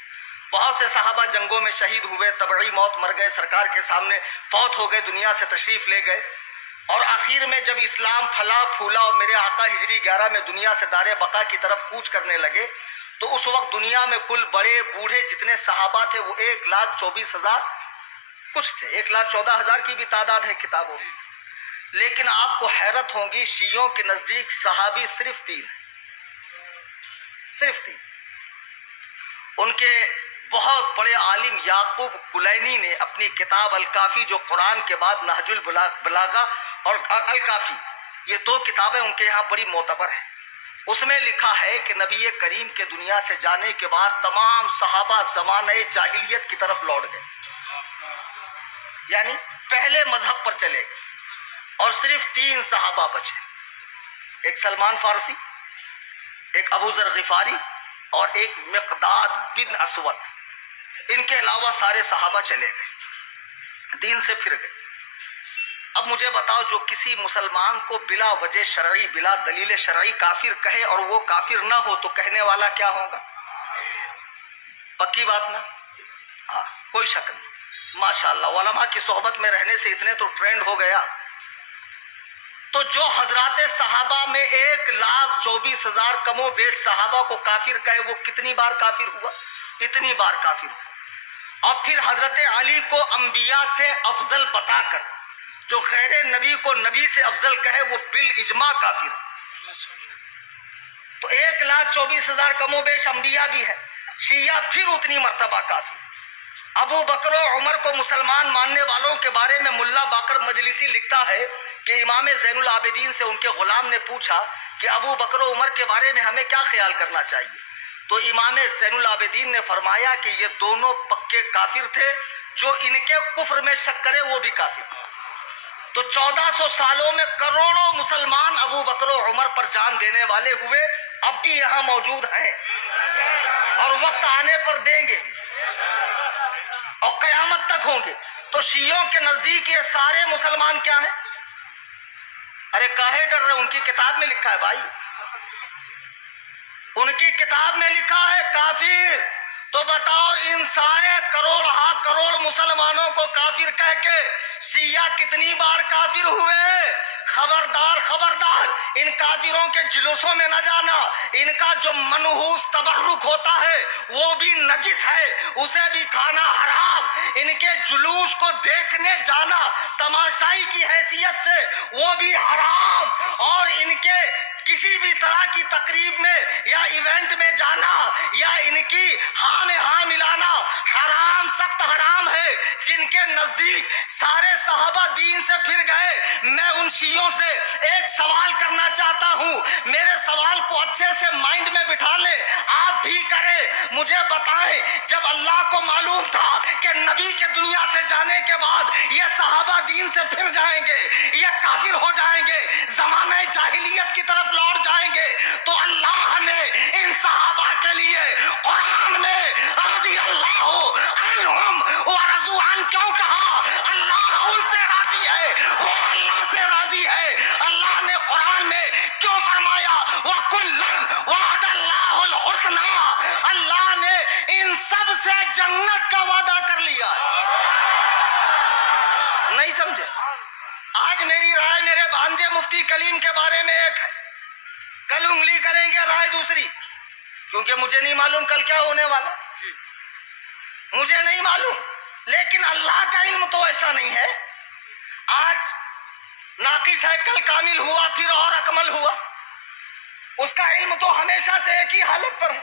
بہت سے صحابہ جنگوں میں شہید ہوئے، طبعی موت مر گئے، سرکار کے سامنے فوت ہو گئے، دنیا سے تشریف لے گئے. اور آخر میں جب اسلام پھلا پھولا اور میرے آقا ہجری 11 میں دنیا سے دار بقا کی طرف کوچ کرنے لگے تو اس وقت دنیا میں کل بڑے بوڑھے جتنے صحابہ تھے وہ 1,24,000 کچھ تھے. 1,14,000 کی بھی تعداد ہے کتابوں میں. لیکن آپ کو حیرت ہوگی شیعوں کے نزدیک صحابی صرف 3 ہیں، صرف 3. ان کے بہت بڑے عالم یعقوب کلینی نے اپنی کتاب الکافی، جو قرآن کے بعد نہج البلاغہ اور الکافی، یہ 2 کتابیں ان کے یہاں بڑی معتبر ہیں، اس میں لکھا ہے کہ نبی کریم کے دنیا سے جانے کے بعد تمام صحابہ زمانہ جاہلیت کی طرف لوٹ گئے، یعنی پہلے مذہب پر چلے گئے، اور صرف 3 صحابہ بچے. ایک سلمان فارسی، ایک ابو ذر غفاری، اور ایک مقداد بن اسود. ان کے علاوہ سارے صحابہ چلے گئے، دین سے پھر گئے. اب مجھے بتاؤ جو کسی مسلمان کو بلا وجہ شرعی، بلا دلیل شرعی کافر کہے اور وہ کافر نہ ہو تو کہنے والا کیا ہوگا؟ پکی بات نا؟ ہاں، کوئی شک نہیں. ماشاءاللہ علماء کی صحبت میں رہنے سے اتنے تو ٹرینڈ ہو گیا. تو جو حضرات صحابہ میں 1,24,000 کم و بیش صحابہ کو کافر کہے وہ کتنی بار کافر ہوا؟ اتنی بار کافر ہوا. اور پھر حضرت علی کو انبیاء سے افضل بتا کر جو غیر نبی کو نبی سے افضل کہے وہ بالاجماع کافر. تو 1,24,000 کم و بیش انبیاء بھی ہے، شیعہ پھر اتنی مرتبہ کافر. ابو بکر و عمر کو مسلمان ماننے والوں کے بارے میں ملا باقر مجلسی لکھتا ہے کہ امام زین العابدین سے ان کے غلام نے پوچھا کہ ابو بکر و عمر کے بارے میں ہمیں کیا خیال کرنا چاہیے. تو امام زین العابدین نے فرمایا کہ یہ دونوں پکے کافر تھے، جو ان کے کفر میں شک کرے وہ بھی کافر. تو 1400 سالوں میں کروڑوں مسلمان ابو بکر و عمر پر جان دینے والے ہوئے، اب بھی یہاں موجود ہیں اور وقت آنے پر دیں گے اور قیامت تک ہوں گے. تو شیعوں کے نزدیک یہ سارے مسلمان کیا ہیں؟ ارے کاہے ڈر رہے؟ ان کی کتاب میں لکھا ہے بھائی، ان کی کتاب میں لکھا ہے کافر. تو بتاؤ ان سارے کروڑ مسلمانوں کو کافر کہہ کے شیعہ کتنی بار کافر ہوئے؟ خبردار خبردار، ان کافروں کے جلوسوں میں نہ جانا. ان کا جو منحوس تبرک ہوتا ہے وہ بھی نجس ہے، اسے بھی کھانا حرام. ان کے جلوس کو دیکھنے جانا تماشائی کی حیثیت سے وہ بھی حرام. اور ان کے کسی بھی طرح کی تقریب میں یا ایونٹ میں جانا یا ان کی ہاں میں ہاں ملانا حرام، سخت حرام ہے. جن کے نزدیک سارے صحابہ دین سے پھر گئے، میں ان شیعوں سے ایک سوال کرنا چاہتا ہوں، میرے سوال کو اچھے سے مائنڈ میں بٹھا لیں، آپ بھی کریں، مجھے بتائیں جب اللہ کو معلوم تھا کہ نبی کے دنیا سے جانے کے بعد یہ صحابہ دین سے پھر جائیں گے، یہ کافر ہو جائیں گے، زمانہ جاہلیت کی طرف لوٹ جائیں گے، تو اللہ نے ان صحابہ کے لیے قرآن میں رضی اللہ عنہم ورضوا عنہ کیوں کہا؟ اللہ ان سے راضی ہے، وہ اللہ سے راضی ہے۔ اللہ نے قرآن میں کیوں فرمایا وَكُلًّا وَعَدَ اللَّهُ الْحُسْنَى؟ اللہ نے ان سب سے جنت کا وعدہ کر لیا۔ نہیں سمجھے؟ آج میری رائے میرے بھانجے مفتی کلیم کے بارے میں ایک ہے، کل انگلی کریں گے رائے دوسری، کیونکہ مجھے نہیں معلوم کل کیا ہونے والا، مجھے نہیں معلوم، لیکن اللہ کا علم تو ایسا نہیں ہے۔ آج ناقص ہے، کل کامل ہوا، پھر اور اکمل ہوا، اس کا علم تو ہمیشہ سے ایک ہی حالت پر ہے،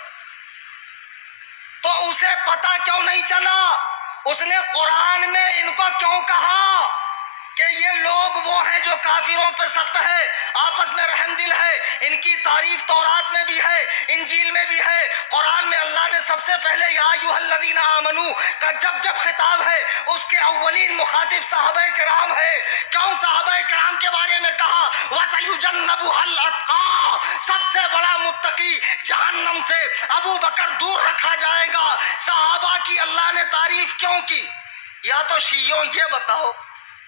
تو اسے پتا کیوں نہیں چلا؟ اس نے قرآن میں ان کو کیوں کہا کہ یہ لوگ وہ ہیں جو کافروں پہ سخت ہے، آپس میں رحم دل ہے؟ ان کی تعریف تورات میں بھی ہے، انجیل میں بھی ہے، قرآن میں اللہ نے سب سے پہلے یا ایھا الذین آمنو کا جب جب خطاب ہے اس کے اولین مخاطب صحابہ کرام ہے۔ کیوں صحابہ کرام کے بارے میں کہا وَسَيُجَنَّبُهَا الْأَتْقَى؟ سب سے بڑا متقی جہنم سے ابو بکر دور رکھا جائے گا۔ صحابہ کی اللہ نے تعریف کیوں کی؟ یا تو شیعوں یہ بتاؤ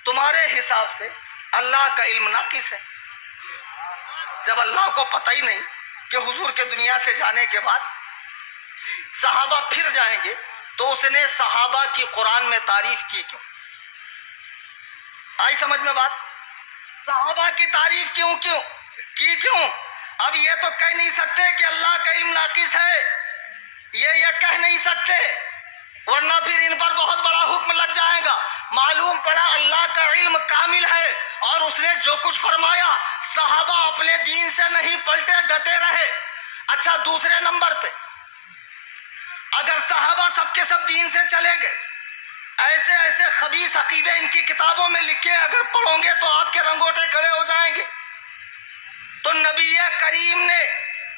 تمہارے حساب سے اللہ کا علم ناقص ہے؟ جب اللہ کو پتہ ہی نہیں کہ حضور کے دنیا سے جانے کے بعد صحابہ پھر جائیں گے، تو اس نے صحابہ کی قرآن میں تعریف کی کیوں؟ آئی سمجھ میں بات؟ صحابہ کی تعریف کیوں کیوں؟ اب یہ تو کہہ نہیں سکتے کہ اللہ کا علم ناقص ہے، یہ کہہ نہیں سکتے، ورنہ پھر ان پر بہت بڑا حکم لگ جائے گا۔ معلوم پڑا اللہ کا علم کامل ہے، اور اس نے جو کچھ فرمایا صحابہ اپنے دین سے نہیں پلٹے، ڈٹے رہے۔ اچھا، دوسرے نمبر پہ اگر صحابہ سب کے سب دین سے چلے گئے، ایسے ایسے خبیث عقیدے ان کی کتابوں میں لکھے، اگر پڑھو گے تو آپ کے رنگوٹے کھڑے ہو جائیں گے، تو نبی کریم نے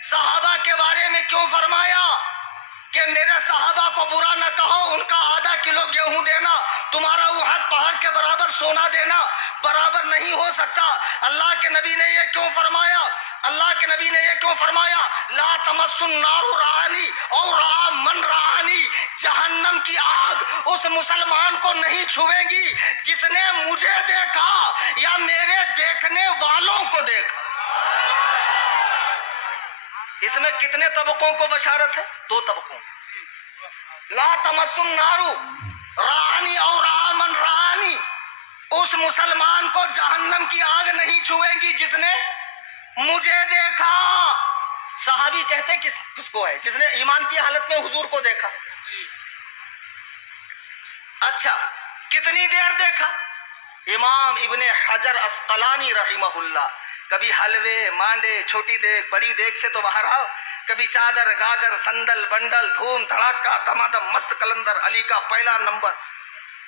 صحابہ کے بارے میں کیوں فرمایا کہ میرے صحابہ کو برا نہ کہو، ان کا آدھا کلو گیہوں دینا تمہارا احد پہاڑ کے برابر سونا دینا برابر نہیں ہو سکتا؟ اللہ کے نبی نے یہ کیوں فرمایا؟ اللہ کے نبی نے یہ کیوں فرمایا لا تمس النار رانی اور را من رانی؟ جہنم کی آگ اس مسلمان کو نہیں چھوے گی جس نے مجھے دیکھا یا میرے دیکھنے والوں کو دیکھا۔ اس میں کتنے طبقوں کو بشارت ہے؟ 2 طبقوں۔ لا تمس النار رانی اور را من رانی، اس مسلمان کو جہنم کی آگ نہیں چھوے گی جس نے مجھے دیکھا۔ صحابی کہتے کس کو ہے؟ جس نے ایمان کی حالت میں حضور کو دیکھا۔ اچھا، کتنی دیر دیکھا؟ امام ابن حجر عسقلانی رحمہ اللہ کبھی حلوے مانڈے چھوٹی دیگ بڑی دیگ سے تو باہر آؤ، کبھی چادر گاگر سندل بنڈل دھوم دھڑاکا دمادم مست کلندر علی کا پہلا نمبر،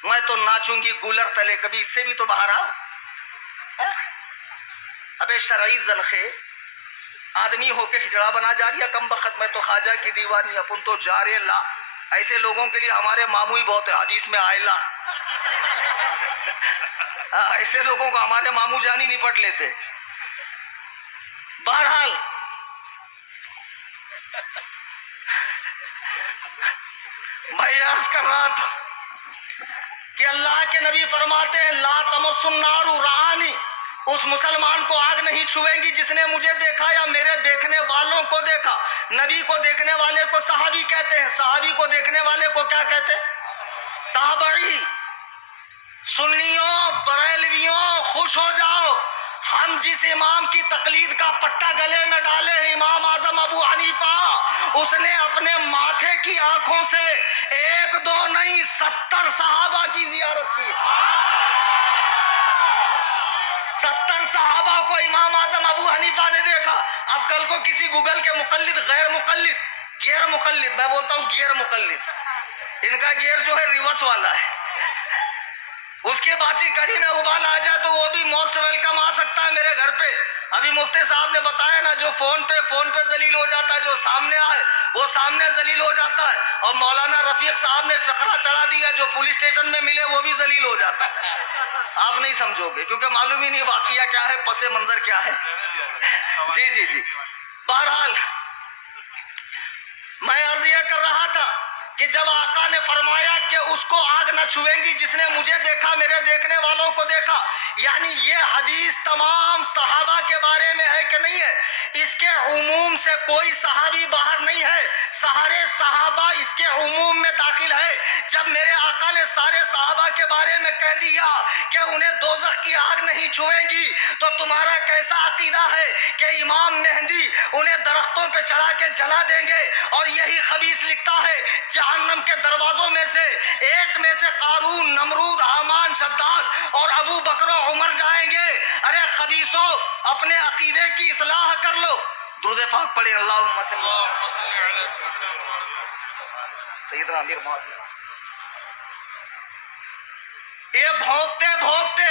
میں تو ناچوں گی گولر تلے، کبھی اس سے بھی تو باہر آؤ۔ ابے شرعی زنخے آدمی ہو کے ہجڑا بنا جا رہی ہے کم بخت، میں تو خواجہ کی دیوانی، اپن تو جارے لا۔ ایسے لوگوں کے لیے ہمارے ماموں ہی بہت ہے، حدیث میں آئے لا، ایسے لوگوں کو ہمارے ماموں جانی نپٹ لیتے۔ بہرحال میں عرض کر رہا تھا کہ اللہ کے نبی فرماتے ہیں لا تمس النار رانی، اس مسلمان کو آگ نہیں چھوے گی جس نے مجھے دیکھا یا میرے دیکھنے والوں کو دیکھا۔ نبی کو دیکھنے والے کو صحابی کہتے ہیں، صحابی کو دیکھنے والے کو کیا کہتے ہیں؟ تابعی۔ سنیوں بریلویوں خوش ہو جاؤ، ہم جس امام کی تقلید کا پٹا گلے میں ڈالے ہیں امام اعظم ابو حنیفہ، اس نے اپنے ماتھے کی آنکھوں سے 1 2 نہیں 70 صحابہ کی زیارت کی۔ 70 صحابہ کو امام اعظم ابو حنیفہ نے دیکھا۔ اب کل کو کسی گوگل کے مقلد غیر مقلد میں بولتا ہوں گیئر مقلد، ان کا گیئر جو ہے ریورس والا ہے، اس کی باسی کڑی میں ابال آ جائے تو وہ بھی موسٹ ویلکم آ سکتا ہے میرے گھر پہ. ابھی مفتی صاحب نے بتایا نا, جو فون پہ ذلیل ہو جاتا ہے, جو سامنے آئے وہ سامنے ذلیل ہو جاتا ہے. اور مولانا رفیق صاحب نے فقرہ چڑھا دیا, جو پولیس اسٹیشن میں ملے وہ بھی ذلیل ہو جاتا ہے. آپ نہیں سمجھو گے کیونکہ معلوم ہی نہیں واقعہ کیا ہے, پس منظر کیا ہے. جی جی جی. بہرحال میں عرض یہ کر رہا تھا کہ جب آقا نے فرمایا کہ اس کو آگ نہ چھوئے گی جس نے مجھے دیکھا, میرے دیکھنے والوں کو دیکھا, یعنی یہ حدیث تمام صحابہ کے بارے میں ہے کہ نہیں ہے؟ اس کے عموم سے کوئی صحابی باہر نہیں ہے, سارے صحابہ اس کے عموم میں داخل ہے. جب میرے آقا نے سارے صحابہ کے بارے میں کہہ دیا کہ انہیں دوزخ کی آگ نہیں چھوئے گی, تو تمہارا کیسا عقیدہ ہے کہ امام مہدی انہیں درختوں پہ چڑھا کے جلا دیں گے؟ اور یہی خبیث لکھتا ہے جہنم کے دروازوں میں سے ایک میں سے قارون, نمرود, حامان, شداد اور ابو بکر و عمر جائیں گے. ارے خبیثو, اپنے عقیدے کی اصلاح کر لو. درود پاک پڑھے, اللہم صلی علی سیدنا امیر معاویہ. یہ بھونکتے بھونکتے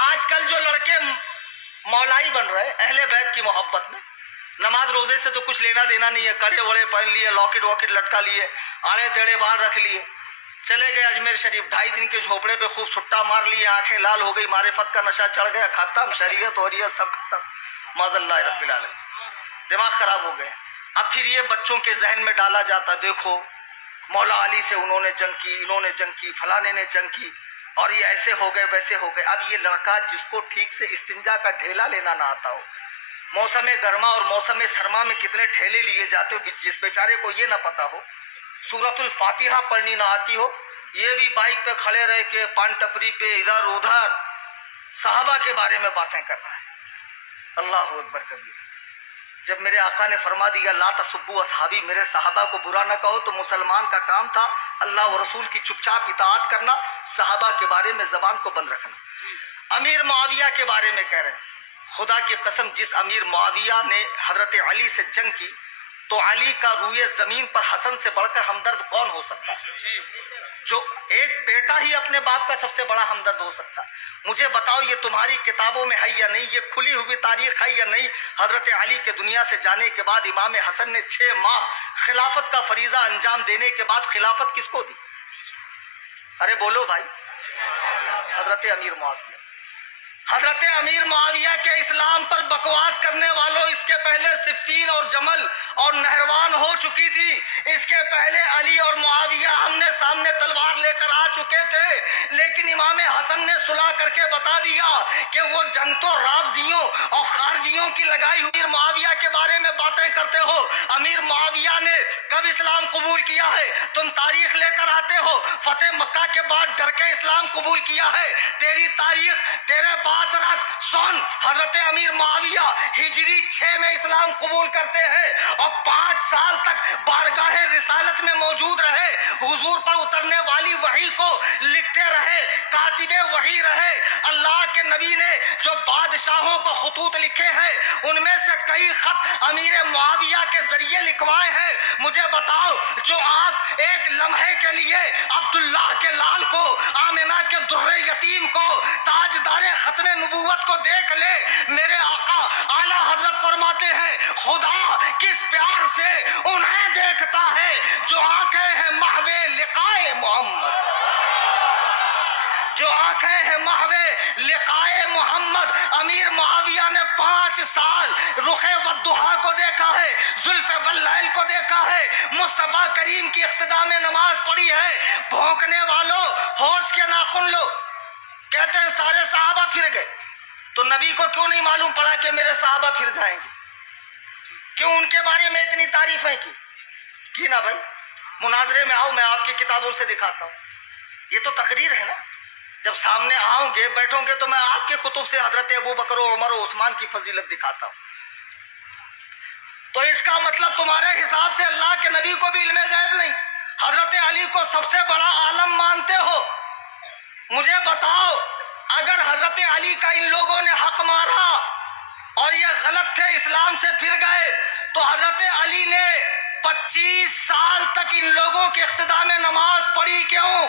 آج کل جو لڑکے مولائی بن رہے اہل بیت کی محبت میں, نماز روزے سے تو کچھ لینا دینا نہیں ہے, کڑے وڑے پہن لیے, لاکٹ واکٹ لٹکا لیے, آڑے تیڑے باہر رکھ لیے, چلے گئے اجمیر شریف, 2.5 دن کے جھوپڑے پہ خوب چھٹا مار لیے, آنکھیں لال ہو گئی, معرفت کا نشہ چڑھ گیا, ختم, شریعت وریعت سب ختم, معاذ اللہ رب العالمین, دماغ خراب ہو گئے. اب پھر یہ بچوں کے ذہن میں ڈالا جاتا, دیکھو مولا علی سے انہوں نے جنگ کی, انہوں نے جنگ کی, فلانے نے جنگ کی, اور یہ ایسے ہو گئے ویسے ہو گئے. اب یہ لڑکا جس کو ٹھیک سے استنجا کا ڈھیلا لینا نہ آتا ہو, موسم گرما اور موسم سرما میں کتنے ٹھیلے لیے جاتے ہو, جس بیچارے کو یہ نہ پتا ہو, سورۃ الفاتحہ پڑھنی نہ آتی ہو, یہ بھی بائک پہ کھڑے رہ کے پان ٹپری پہ ادھر ادھر صحابہ کے بارے میں باتیں کر رہا ہے. اللہ اکبر کبیر. جب میرے آقا نے فرما دیا لا تسبوا اصحابی, میرے صحابہ کو برا نہ کہو, تو مسلمان کا کام تھا اللہ و رسول کی چپ چاپ اطاعت کرنا, صحابہ کے بارے میں زبان کو بند رکھنا. امیر معاویہ کے بارے میں کہہ رہے ہیں, خدا کی قسم جس امیر معاویہ نے حضرت علی سے جنگ کی, تو علی کا روئے زمین پر حسن سے بڑھ کر ہمدرد کون ہو سکتا ہے؟ جو ایک بیٹا ہی اپنے باپ کا سب سے بڑا ہمدرد ہو سکتا ہے. مجھے بتاؤ یہ تمہاری کتابوں میں ہے یا نہیں, یہ کھلی ہوئی تاریخ ہے یا نہیں؟ حضرت علی کے دنیا سے جانے کے بعد امام حسن نے 6 ماہ خلافت کا فریضہ انجام دینے کے بعد خلافت کس کو دی؟ ارے بولو بھائی. حضرت امیر معاویہ. حضرت امیر معاویہ کے اسلام پر بکواس کرنے والوں, اس کے پہلے صفین اور جمل اور نہروان ہو چکی تھی, اس کے پہلے علی اور معاویہ آمنے سامنے تلوار لے کر آ چکے تھے, لیکن امام حسن نے صلح کر کے بتا دیا کہ وہ جنگ تو رافضیوں اور خارجیوں کی لگائی ہوئی. معاویہ کے بارے میں باتیں کرتے ہو, امیر معاویہ نے کب اسلام قبول کیا ہے؟ تم تاریخ لے کر آتے ہو, فتح مکہ کے بعد ڈر کے اسلام قبول کیا ہے. تیری تاریخ تیرے پاس رکھ, سن. حضرت امیر معاویہ ہجری 6 میں اسلام قبول کرتے ہیں اور 5 سال تک بارگاہ رسالت میں موجود رہے, حضور پر اترنے والی وحی کو لکھتے رہے, کاتب وحی رہے. اللہ کے نبی نے جو بادشاہوں کو خطوط لکھے ہیں ان میں سے کئی خط امیر معاویہ کے ذریعے لکھوائے ہیں. مجھے بتاؤ, جو آپ ایک لمحے کے لیے عبداللہ کے لال کو, آمنہ کے در یتیم کو, تاجدار ختم نبوت کو دیکھ لے. میرے آقا اعلیٰ حضرت فرماتے ہیں خدا کس پیار سے انہیں دیکھتا ہے جو آنکھیں ہیں محو لقائے محمد, جو آنکھیں ہیں محو لقائے محمد. امیر معاویہ نے 5 سال رخ والضحیٰ کو دیکھا ہے, زلف واللیل کو دیکھا ہے, مصطفیٰ کریم کی اقتداء میں نماز پڑھی ہے. بھونکنے والوں ہوش کے ناخن لو. کہتے ہیں سارے صحابہ پھر گئے, تو نبی کو کیوں نہیں معلوم پڑا کہ میرے صحابہ پھر جائیں گے؟ کیوں ان کے بارے میں اتنی تعریفیں کی نا بھائی؟ مناظرے میں آؤ, میں آپ کی کتابوں سے دکھاتا ہوں. یہ تو تقریر ہے نا, جب سامنے آؤں گے بیٹھوں گے تو میں آپ کے کتب سے حضرت ابو بکر و عمر و عثمان کی فضیلت دکھاتا ہوں. تو اس کا مطلب تمہارے حساب سے اللہ کے نبی کو بھی علم غیب نہیں, حضرت علی کو سب سے بڑا عالم مانتے ہو. مجھے بتاؤ, اگر حضرت علی کا ان لوگوں نے حق مارا اور یہ غلط تھے, اسلام سے پھر گئے, تو حضرت علی نے 25 سال تک ان لوگوں کے اقتداء میں نماز پڑھی کیوں؟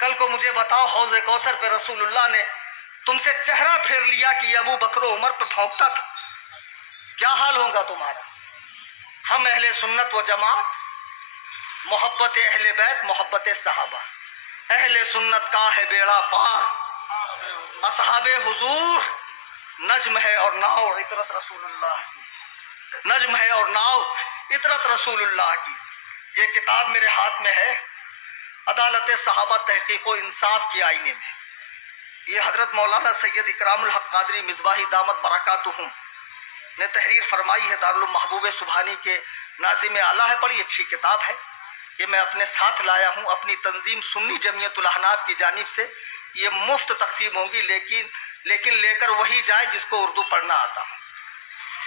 کل کو مجھے بتاؤ حوض کوثر پہ رسول اللہ نے تم سے چہرہ پھیر لیا کہ یہ ابو بکر و عمر پہ پھونکتا تھا، کیا حال ہوگا تمہارا؟ ہم اہل سنت و جماعت، محبت اہل بیت، محبت صحابہ، اہل سنت کا ہے بیڑا پار، اصحاب حضور نجم ہے اور ناؤ عطرت رسول اللہ کی، نجم ہے اور ناؤ عطرت رسول اللہ کی۔ یہ کتاب میرے ہاتھ میں ہے، عدالت صحابہ تحقیق و انصاف کی آئینے میں، یہ حضرت مولانا سید اکرام الحق قادری مصباحی دامت برکاتہم نے تحریر فرمائی ہے، دارالمحبوب سبحانی کے ناظم اعلیٰ ہے، بڑی اچھی کتاب ہے۔ یہ میں اپنے ساتھ لایا ہوں، اپنی تنظیم سنی جمعیت الاحناف کی جانب سے یہ مفت تقسیم ہوگی، لیکن لے کر وہی جائے جس کو اردو پڑھنا آتا ہو۔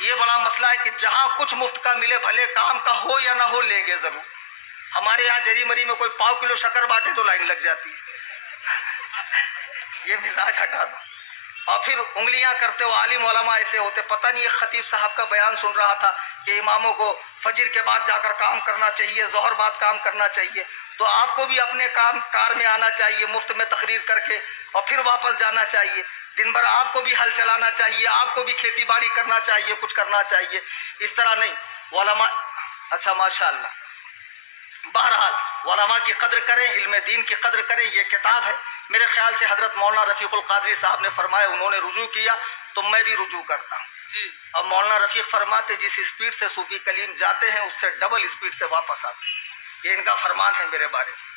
یہ بڑا مسئلہ ہے کہ جہاں کچھ مفت کا ملے، بھلے کام کا ہو یا نہ ہو، لیں گے ضرور۔ ہمارے یہاں جری مری میں کوئی 5 کلو شکر بانٹے تو لائن لگ جاتی ہے۔ یہ مزاج ہٹا دو، اور پھر انگلیاں کرتے ہو، عالم علماء ایسے ہوتے، پتہ نہیں ایک خطیب صاحب کا بیان سن رہا تھا کہ اماموں کو فجر کے بعد جا کر کام کرنا چاہیے، ظہر بعد کام کرنا چاہیے، تو آپ کو بھی اپنے کار میں آنا چاہیے، مفت میں تقریر کر کے، اور پھر واپس جانا چاہیے۔ دن بھر آپ کو بھی ہل چلانا چاہیے، آپ کو بھی کھیتی باڑی کرنا چاہیے، کچھ کرنا چاہیے، اس طرح نہیں۔ علماء، اچھا ماشاءاللہ، بہرحال علماء کی قدر کریں، علم دین کی قدر کریں۔ یہ کتاب ہے، میرے خیال سے حضرت مولانا رفیق القادری صاحب نے فرمایا، انہوں نے رجوع کیا تو میں بھی رجوع کرتا ہوں۔ اب مولانا رفیق فرماتے جس اسپیڈ سے صوفی کلیم جاتے ہیں اس سے ڈبل اسپیڈ سے واپس آتے ہیں، یہ ان کا فرمان ہے میرے بارے میں۔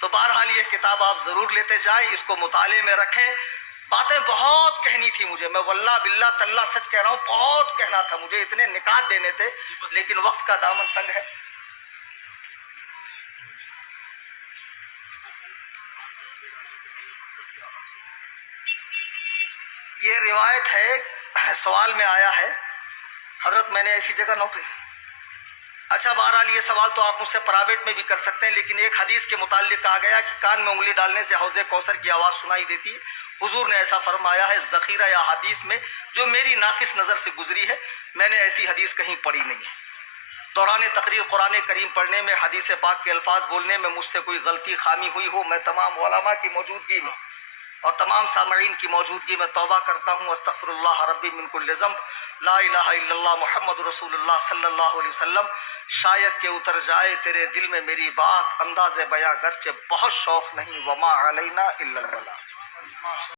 تو بہرحال یہ کتاب آپ ضرور لیتے جائیں، اس کو مطالعے میں رکھیں۔ باتیں بہت کہنی تھی مجھے، میں واللہ باللہ تاللہ سچ کہہ رہا ہوں، بہت کہنا تھا مجھے، اتنے نکات دینے تھے، لیکن وقت کا دامن تنگ ہے۔ یہ روایت ہے، سوال میں آیا ہے، حضرت میں نے ایسی جگہ نوکری، اچھا بہرحال یہ سوال تو آپ مجھ سے پرائیویٹ میں بھی کر سکتے ہیں، لیکن ایک حدیث کے متعلق کہا گیا کہ کان میں انگلی ڈالنے سے حوض کوثر کی آواز سنائی دیتی ہے۔ حضور نے ایسا فرمایا ہے، ذخیرہ یا حدیث میں جو میری ناقص نظر سے گزری ہے، میں نے ایسی حدیث کہیں پڑھی نہیں ہے۔ دوران تقریر قرآن کریم پڑھنے میں، حدیث پاک کے الفاظ بولنے میں مجھ سے کوئی غلطی خامی ہوئی ہو، میں تمام علماء کی موجودگی میں اور تمام سامعین کی موجودگی میں توبہ کرتا ہوں، استغفر اللہ ربی من کل ذنب، لا الہ الا اللہ محمد رسول اللہ صلی اللہ علیہ وسلم۔ شاید کہ اتر جائے تیرے دل میں میری بات، انداز بیاں گرچہ بہت شوق نہیں، وما علینا الا البلاغ۔